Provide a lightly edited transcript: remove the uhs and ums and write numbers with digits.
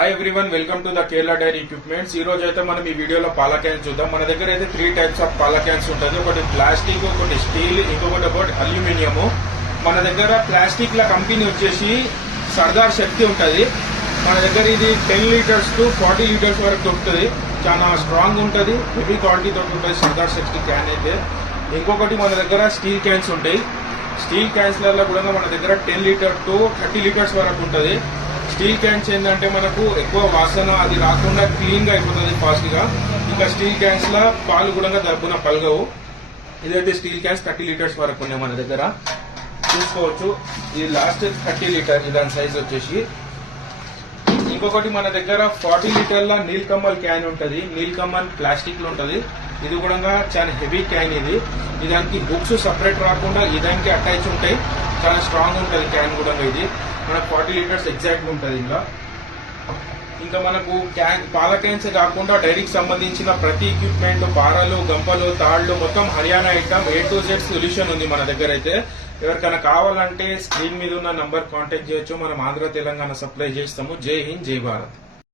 Hi everyone, welcome to the Kerala dairy equipments. ఈ రోజు అయితే మనం ఈ వీడియోలో పాల క్యాన్స్ చూద్దాం. మన దగ్గర అయితే 3 టైప్స్ ఆఫ్ పాల క్యాన్స్ ఉంటుంది. ఒకటి ప్లాస్టిక్, ఒకటి స్టీల్, ఇంకొకటి అల్యూమినియం. మన దగ్గర ప్లాస్టిక్ ల కంపెనీ వచ్చేసి సర్దార్ శక్తి ఉంటుంది. మన దగ్గర ఇది 10 లీటర్స్ టు 40 లీటర్స్ వరకు దొరుకుతుంది. చాలా స్ట్రాంగ్ ఉంటుంది, హెవీ క్వాలిటీ తోటి ఉంటుంది సర్దార్ శక్తి క్యాన్ అయితే. ఇంకొకటి మన దగ్గర స్టీల్ క్యాన్స్ ఉంటాయి. స్టీల్ క్యాన్స్ లలో కూడా మన దగ్గర 10 లీటర్ టు 30 లీటర్స్ వరకు ఉంటుంది. స్టీల్ క్యాన్స్ ఏంటంటే మనకు ఎక్కువ వాసన అది రాకుండా క్లీన్ గా అయిపోతుంది ఫాస్ట్ గా. ఇంకా స్టీల్ క్యాన్స్ లా పాలు కూడా దబ్బున పలగవు. ఇదైతే స్టీల్ క్యాన్స్ 30 లీటర్స్ వరకు ఉన్నాయి మన దగ్గర, చూసుకోవచ్చు. ఇది లాస్ట్ 30 లీటర్ దాని సైజ్ వచ్చేసి. ఇంకొకటి మన దగ్గర 40 లీటర్ల నీల్ కమల్ క్యాన్ ఉంటుంది. నీల్ కమల్ ప్లాస్టిక్ లో ఉంటుంది. ఇది కూడా చాలా హెవీ క్యాన్. ఇది దానికి బుక్స్ సపరేట్ రాకుండా ఇదానికి అటాచ్ ఉంటాయి. చాలా స్ట్రాంగ్ ఉంటుంది క్యాన్ కూడా. ఇది మనకు 40 లీటర్స్ ఎగ్జాక్ట్ ఉంటుంది. ఇంకా మనకు పాల క్యాన్స్ కాకుండా డైరీకి సంబంధించిన ప్రతి ఎక్విప్మెంట్, పారలు, గంపలు, తాళ్లు, మొత్తం Haryana item A to Z solution ఉంది మన దగ్గర అయితే. ఎవరికైనా కావాలంటే స్క్రీన్ మీద ఉన్న నంబర్ కాంటాక్ట్ చేయొచ్చు. మనం ఆంధ్ర తెలంగాణ సప్లై చేస్తాము. జై హింద్, జై భారత్.